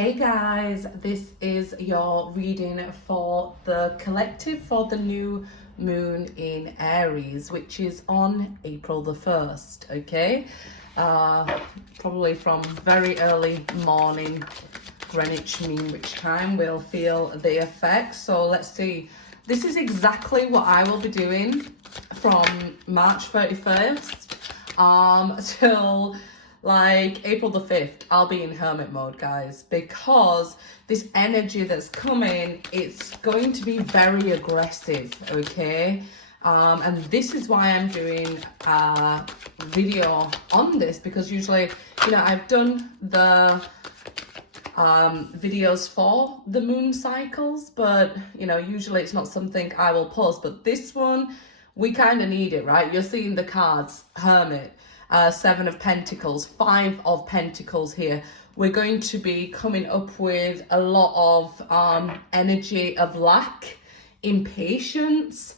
Hey guys, this is your reading for the collective for the new moon in Aries, which is on April the 1st, okay? Probably from very early morning Greenwich Mean Wich time we'll feel the effects. So let's see. This is exactly what I will be doing from March 31st till like April the 5th. I'll be in hermit mode, guys, because this energy that's coming, it's going to be very aggressive, okay? And this is why I'm doing a video on this, because usually, you know, I've done the videos for the moon cycles, but you know, usually it's not something I will post. But this one, we kind of need it, right? You're seeing the cards, Hermit, Seven of Pentacles, Five of Pentacles here. We're going to be coming up with a lot of energy of lack, impatience,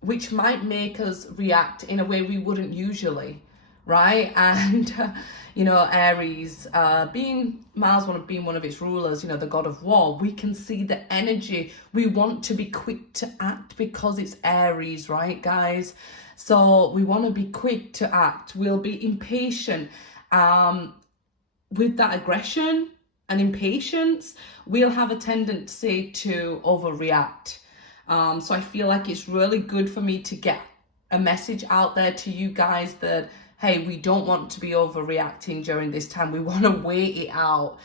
which might make us react in a way we wouldn't usually, right? And you know, Aries, being Mars, being one of its rulers, you know, the god of war, we can see the energy. We want to be quick to act because it's Aries, right, guys? So we want to be quick to act. We'll be impatient. With that aggression and impatience, we'll have a tendency to overreact. So I feel like it's really good for me to get a message out there to you guys that, hey, we don't want to be overreacting during this time. We want to wait it out.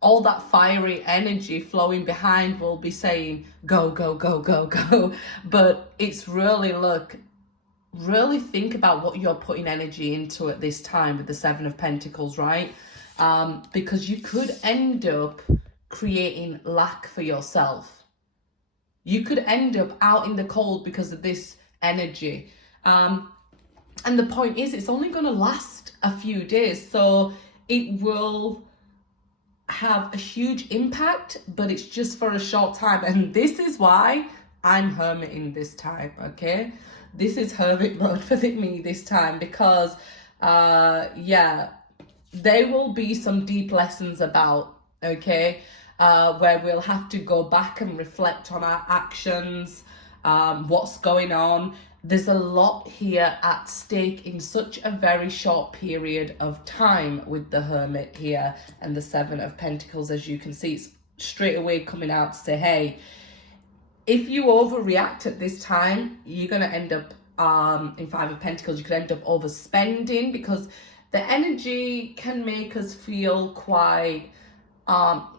All that fiery energy flowing behind will be saying, go, go, go, go, go. But it's really, look, really think about what you're putting energy into at this time with the Seven of Pentacles, right? Because you could end up creating lack for yourself. You could end up out in the cold because of this energy. And the point is, it's only going to last a few days. So it will have a huge impact, but it's just for a short time. And this is why I'm hermiting this time, okay? This is hermit mode for me this time because, yeah, there will be some deep lessons about, okay? Where we'll have to go back and reflect on our actions, what's going on. There's a lot here at stake in such a very short period of time with the Hermit here and the Seven of Pentacles. As you can see, it's straight away coming out to say, hey, if you overreact at this time, you're going to end up, in Five of Pentacles, you could end up overspending because the energy can make us feel quite,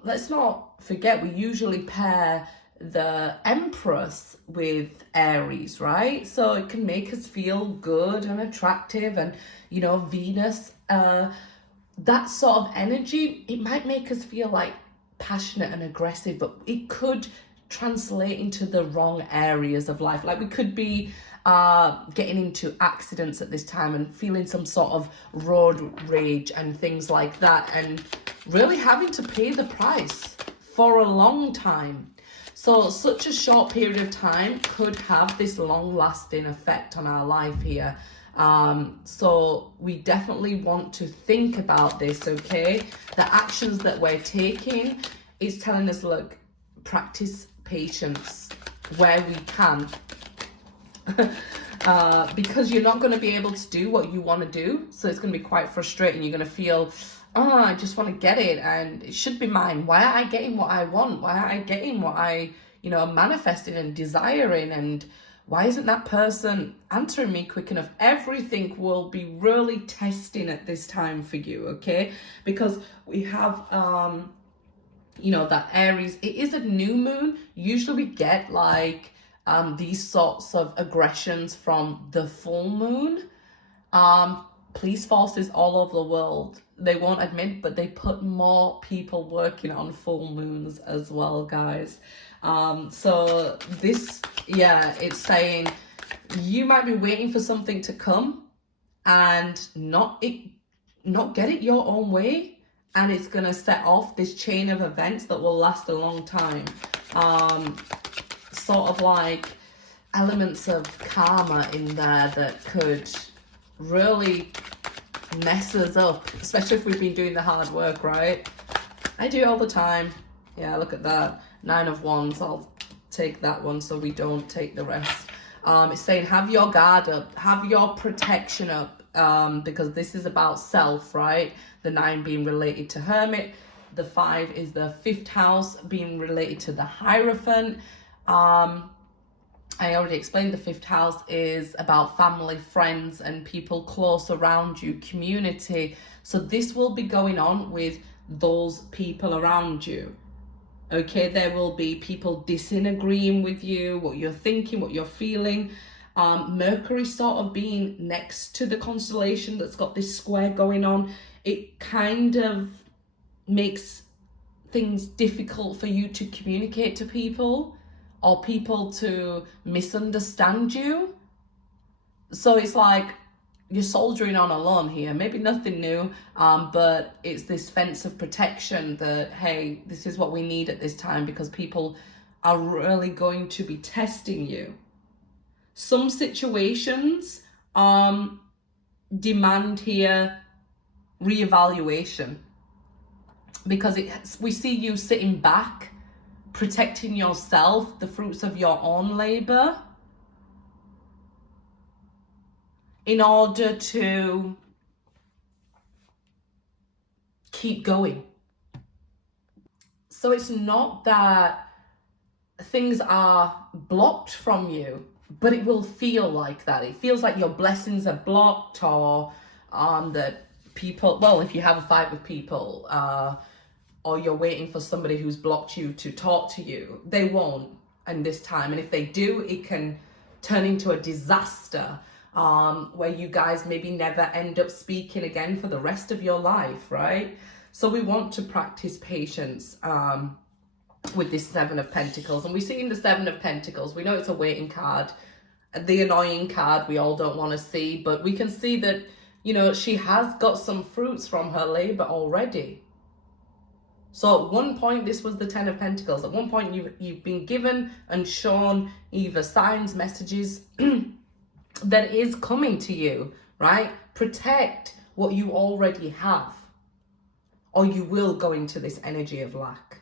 let's not forget, we usually pair the Empress with Aries, right? So it can make us feel good and attractive, and you know, Venus, that sort of energy, it might make us feel like passionate and aggressive, but it could translate into the wrong areas of life. Like we could be getting into accidents at this time and feeling some sort of road rage and things like that, and really having to pay the price for a long time. So such a short period of time could have this long-lasting effect on our life here. So we definitely want to think about this, okay? The actions that we're taking is telling us, look, practice patience where we can. Because you're not going to be able to do what you want to do. So it's going to be quite frustrating. You're going to feel, oh, I just want to get it and it should be mine. Why aren't I getting what I want? Why aren't I getting what I, you know, manifesting and desiring? And why isn't that person answering me quick enough? Everything will be really testing at this time for you, okay? Because we have, you know, that Aries, it is a new moon. Usually we get like these sorts of aggressions from the full moon. Police forces all over the world, they won't admit, but they put more people working on full moons as well, guys. So this, yeah, it's saying you might be waiting for something to come and not get it your own way, and it's gonna set off this chain of events that will last a long time. Sort of like elements of karma in there that could really mess us up, especially if we've been doing the hard work, right? I do it all the time. Yeah, look at that. 9 of Wands. I'll take that one so we don't take the rest. It's saying have your guard up, have your protection up, because this is about self, right? The 9 being related to Hermit. The 5 is the 5th house being related to the Hierophant. I already explained the 5th house is about family, friends, and people close around you, community. So this will be going on with those people around you. Okay, there will be people disagreeing with you, what you're thinking, what you're feeling. Mercury sort of being next to the constellation that's got this square going on. It kind of makes things difficult for you to communicate to people, or people to misunderstand you. So it's like you're soldiering on alone here. Maybe nothing new, but it's this fence of protection that, hey, this is what we need at this time, because people are really going to be testing you. Some situations demand here reevaluation, because we see you sitting back, protecting yourself, the fruits of your own labor, in order to keep going. So it's not that things are blocked from you, but it will feel like that. It feels like your blessings are blocked, or that people, well, if you have a fight with people, or you're waiting for somebody who's blocked you to talk to you, they won't in this time. And if they do, it can turn into a disaster, where you guys maybe never end up speaking again for the rest of your life, right? So we want to practice patience with this 7 of Pentacles. And we see in the 7 of Pentacles, we know it's a waiting card, the annoying card we all don't want to see, but we can see that, you know, she has got some fruits from her labor already. So at one point, this was the 10 of Pentacles. At one point, you've been given and shown either signs, messages that is coming to you, right? Protect what you already have, or you will go into this energy of lack.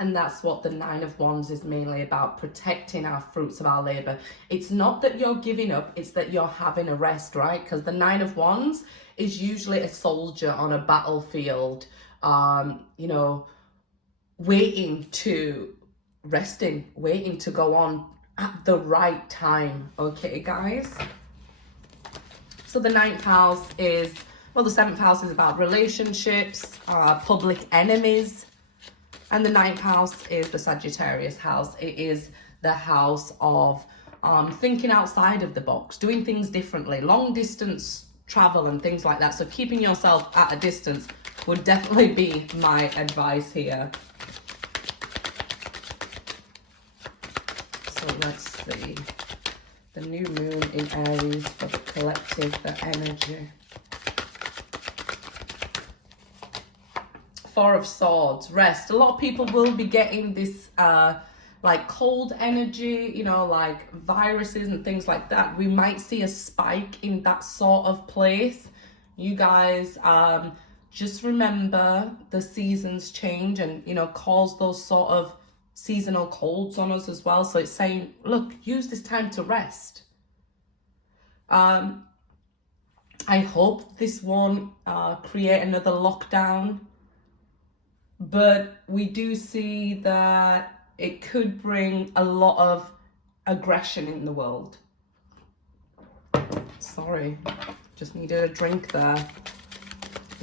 And that's what the 9 of Wands is mainly about, protecting our fruits of our labor. It's not that you're giving up, it's that you're having a rest, right? Because the 9 of Wands is usually a soldier on a battlefield, you know, waiting to go on at the right time. Okay, guys? So the 9th house is, well, the 7th house is about relationships, public enemies. And the 9th house is the Sagittarius house. It is the house of thinking outside of the box, doing things differently, long distance travel and things like that. So keeping yourself at a distance would definitely be my advice here. So let's see. The new moon in Aries for the collective, the energy. 4 of Swords, rest. A lot of people will be getting this like cold energy, you know, like viruses and things like that. We might see a spike in that sort of place. You guys, just remember the seasons change and, you know, cause those sort of seasonal colds on us as well. So it's saying, look, use this time to rest. I hope this won't create another lockdown, but we do see that it could bring a lot of aggression in the world. Sorry, just needed a drink there.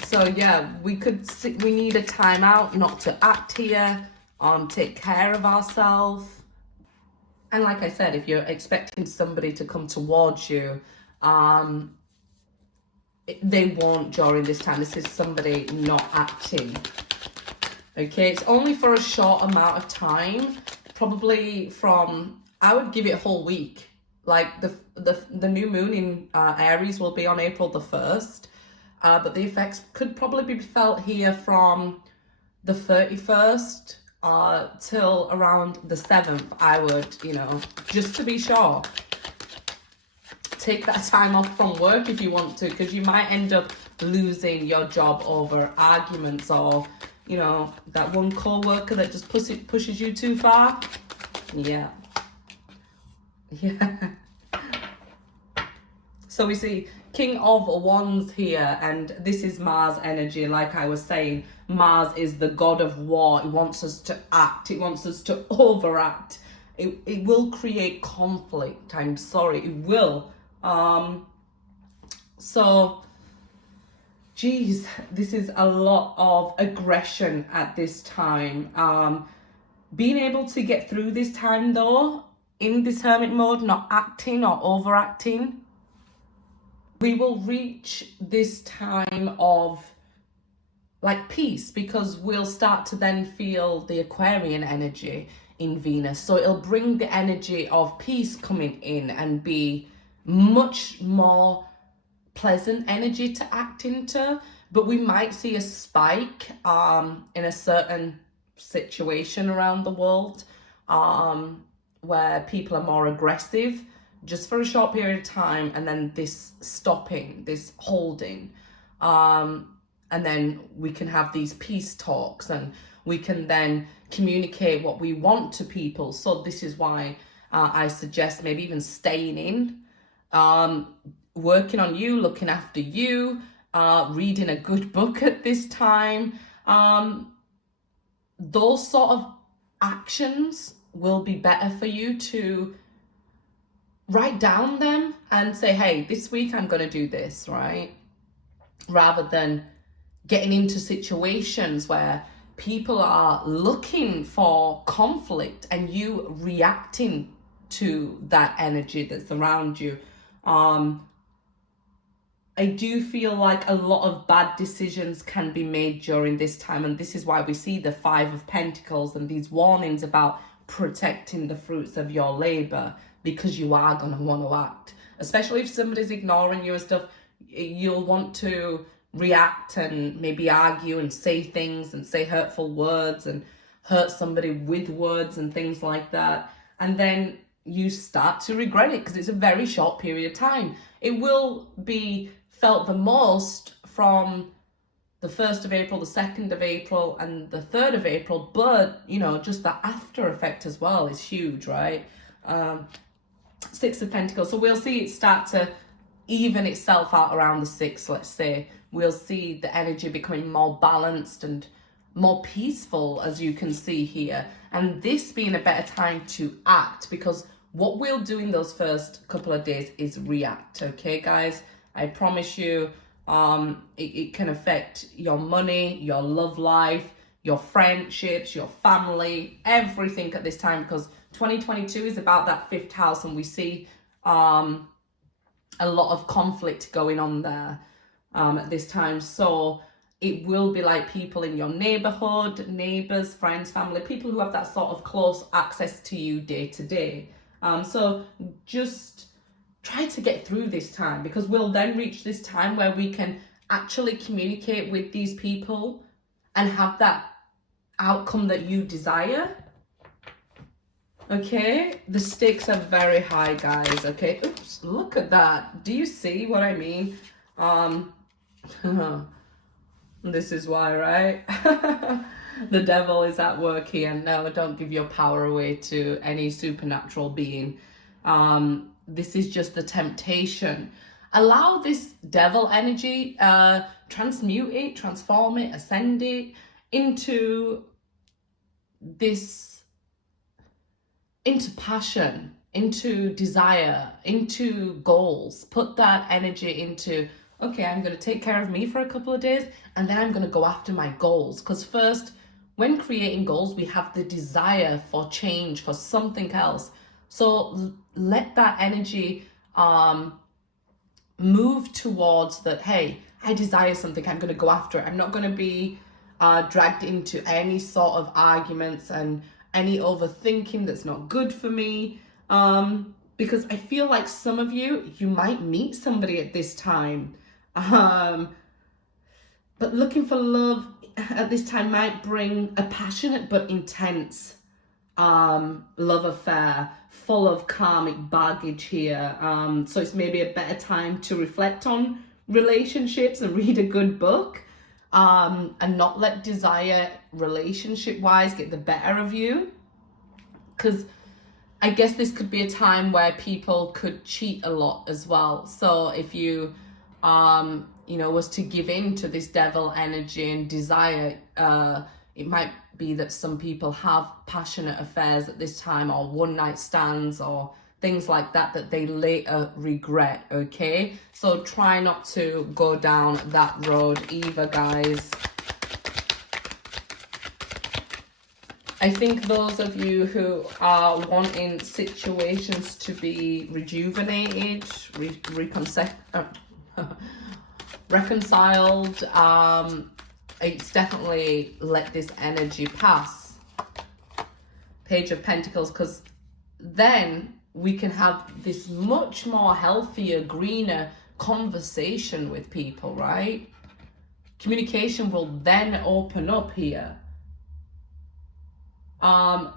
So yeah, we need a timeout, not to act here, take care of ourselves. And like I said, if you're expecting somebody to come towards you, they won't during this time. This is somebody not acting. Okay, it's only for a short amount of time, probably from, I would give it a whole week. Like the new moon in Aries will be on April the 1st, but the effects could probably be felt here from the 31st till around the 7th. I would, you know, just to be sure, take that time off from work if you want to, because you might end up losing your job over arguments, or, you know, that one co-worker that just pushes you too far. Yeah. Yeah. So we see King of Wands here, and this is Mars energy. Like I was saying, Mars is the god of war. It wants us to act. It wants us to overact. It will create conflict. I'm sorry, it will. So, geez, this is a lot of aggression at this time. Being able to get through this time, though, in this hermit mode, not acting or overacting, we will reach this time of like peace, because we'll start to then feel the Aquarian energy in Venus. So it'll bring the energy of peace coming in and be much more pleasant energy to act into. But we might see a spike in a certain situation around the world where people are more aggressive just for a short period of time, and then this stopping, this holding, and then we can have these peace talks, and we can then communicate what we want to people. So this is why I suggest maybe even staying in, working on you, looking after you, reading a good book at this time. Those sort of actions will be better for you to write down them and say, hey, this week I'm going to do this, right? Rather than getting into situations where people are looking for conflict and you reacting to that energy that's around you. I do feel like a lot of bad decisions can be made during this time, and this is why we see the 5 of Pentacles and these warnings about protecting the fruits of your labor, because you are going to want to act, especially if somebody's ignoring you and stuff. You'll want to react and maybe argue and say things and say hurtful words and hurt somebody with words and things like that, and then you start to regret it because it's a very short period of time. It will be felt the most from the 1st of April, the 2nd of April, and the 3rd of April, but, you know, just the after effect as well is huge, right? 6 of Pentacles. So we'll see it start to even itself out around the 6th, let's say. We'll see the energy becoming more balanced and more peaceful, as you can see here. And this being a better time to act, because what we'll do in those first couple of days is react, okay, guys? I promise you, it can affect your money, your love life, your friendships, your family, everything at this time, because 2022 is about that 5th house, and we see a lot of conflict going on there at this time. So it will be like people in your neighborhood, neighbors, friends, family, people who have that sort of close access to you day to day. So just try to get through this time, because we'll then reach this time where we can actually communicate with these people and have that outcome that you desire. Okay, the stakes are very high, guys. Okay, oops, look at that. Do you see what I mean? This is why, right? The devil is at work here. No, don't give your power away to any supernatural being. This is just the temptation. Allow this devil energy, transmute it, transform it, ascend it into this, into passion, into desire, into goals. Put that energy into, okay, I'm going to take care of me for a couple of days, and then I'm going to go after my goals. Because first, when creating goals, we have the desire for change, for something else. So let that energy move towards that, hey, I desire something, I'm going to go after it. I'm not going to be dragged into any sort of arguments and any overthinking that's not good for me. Because I feel like some of you might meet somebody at this time. But looking for love at this time might bring a passionate but intense love affair, full of karmic baggage here. So it's maybe a better time to reflect on relationships and read a good book, and not let desire relationship wise get the better of you. Because I guess this could be a time where people could cheat a lot as well. So if you, was to give in to this devil energy and desire, it might be that some people have passionate affairs at this time, or one night stands, or things like that they later regret, okay? So try not to go down that road either, guys. I think those of you who are wanting situations to be rejuvenated, reconciled, it's definitely let this energy pass. Page of Pentacles, because then we can have this much more healthier, greener conversation with people, right? Communication will then open up here.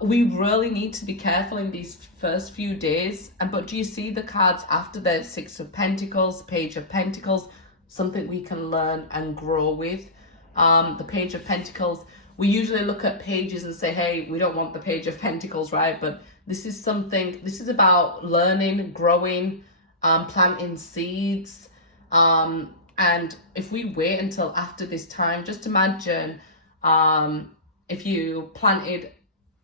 We really need to be careful in these first few days. But do you see the cards after the Six of Pentacles, Page of Pentacles? Something we can learn and grow with. The Page of Pentacles, we usually look at pages and say, hey, we don't want the Page of Pentacles, right? But this is about learning, growing, planting seeds. And if we wait until after this time, just imagine if you planted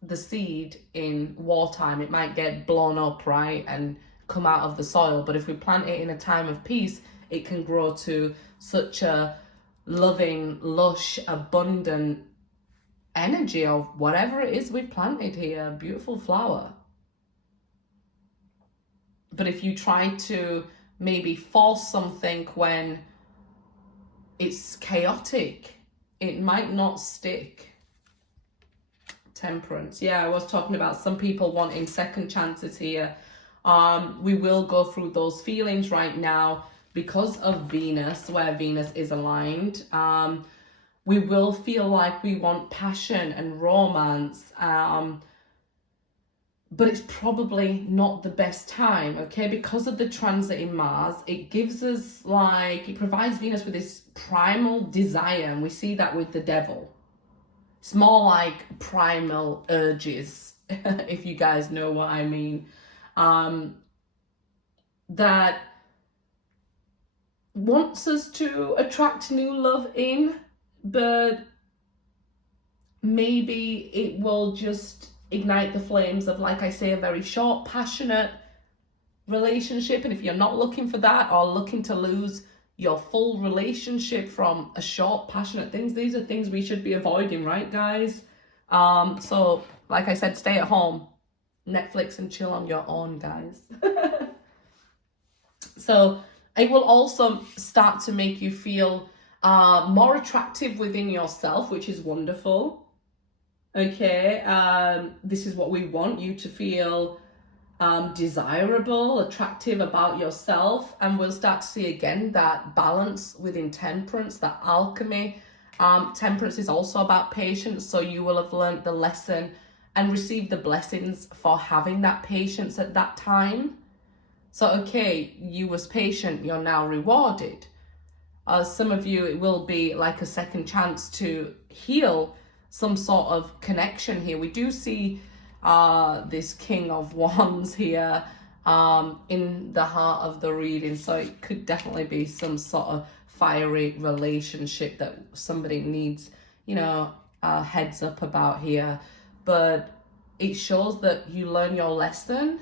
the seed in wartime, it might get blown up, right, and come out of the soil. But if we plant it in a time of peace, it can grow to such a loving, lush, abundant energy of whatever it is we've planted here. Beautiful flower. But if you try to maybe force something when it's chaotic, it might not stick. Temperance. Yeah, I was talking about some people wanting second chances here. We will go through those feelings right now because of Venus, where Venus is aligned. We will feel like we want passion and romance, but it's probably not the best time, okay? Because of the transit in Mars, it gives us it provides Venus with this primal desire, and we see that with the devil. It's more like primal urges, if you guys know what I mean. That wants us to attract new love in, but maybe it will just ignite the flames of, like I say, a very short, passionate relationship. And if you're not looking for that, or looking to lose your full relationship from a short, passionate things, these are things we should be avoiding, right, guys? So like I said, stay at home, Netflix and chill on your own, guys. So it will also start to make you feel more attractive within yourself, which is wonderful. Okay, this is what we want you to feel, desirable, attractive about yourself. And we'll start to see again that balance within temperance, that alchemy. Temperance is also about patience, so you will have learned the lesson and received the blessings for having that patience at that time. So okay, you was patient, you're now rewarded. Some of you, it will be like a second chance to heal some sort of connection here. We do see this King of Wands here in the heart of the reading, so it could definitely be some sort of fiery relationship that somebody needs, a heads up about here. But it shows that you learn your lesson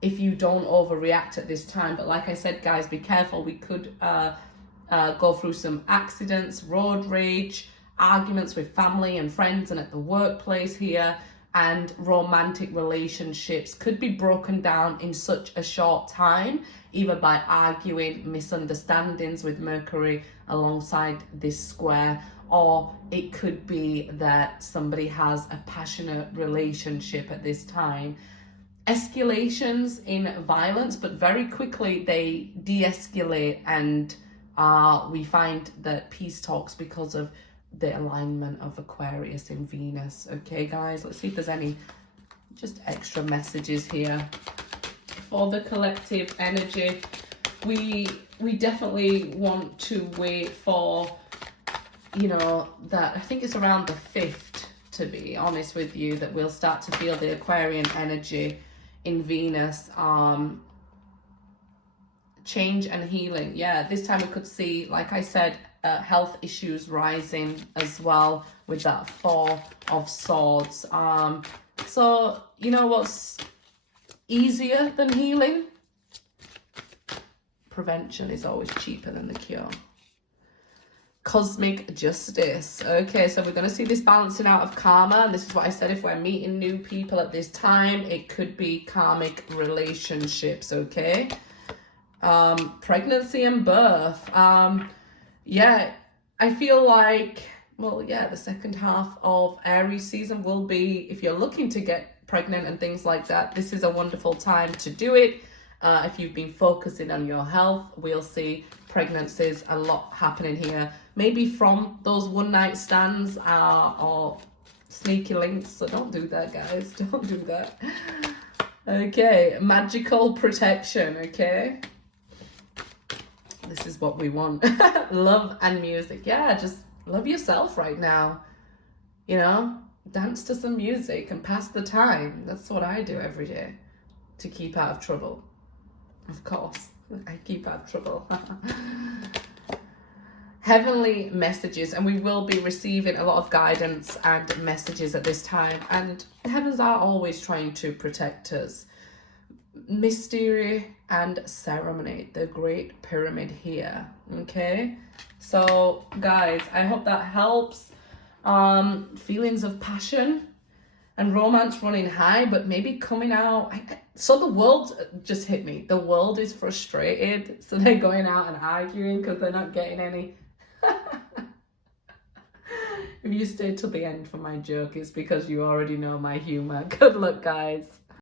if you don't overreact at this time. But like I said, guys, be careful. We could go through some accidents, road rage, arguments with family and friends and at the workplace here, and romantic relationships could be broken down in such a short time, either by arguing, misunderstandings with Mercury alongside this square, or it could be that somebody has a passionate relationship at this time. Escalations in violence, but very quickly they de-escalate, and we find that peace talks because of the alignment of Aquarius in Venus. Okay, guys, let's see if there's any just extra messages here for the collective energy. We definitely want to wait for, you know, that I think it's around the 5th, to be honest with you, that we'll start to feel the Aquarian energy in Venus. Change and healing. Yeah, this time we could see, like I said, health issues rising as well with that 4 of Swords. So, you know what's easier than healing? Prevention is always cheaper than the cure. Cosmic justice. Okay, so we're going to see this balancing out of karma. And this is what I said, if we're meeting new people at this time, it could be karmic relationships, okay? Pregnancy and birth. Yeah, I feel like, well, yeah, the second half of Aries season will be, if you're looking to get pregnant and things like that, this is a wonderful time to do it. If you've been focusing on your health, we'll see pregnancies, a lot happening here. Maybe from those one-night stands or sneaky links. So don't do that, guys. Don't do that. Okay, magical protection, okay? This is what we want. Love and music. Yeah, just love yourself right now. You know, dance to some music and pass the time. That's what I do every day to keep out of trouble. Of course, I keep out of trouble. Heavenly messages, and we will be receiving a lot of guidance and messages at this time, and heavens are always trying to protect us. Mystery and ceremony, the Great Pyramid here. Okay, so guys, I hope that helps. Feelings of passion and romance running high, but maybe coming out. So the world just hit me. The world is frustrated, so they're going out and arguing because they're not getting any. If you stayed till the end for my joke, it's because you already know my humor. Good luck, guys.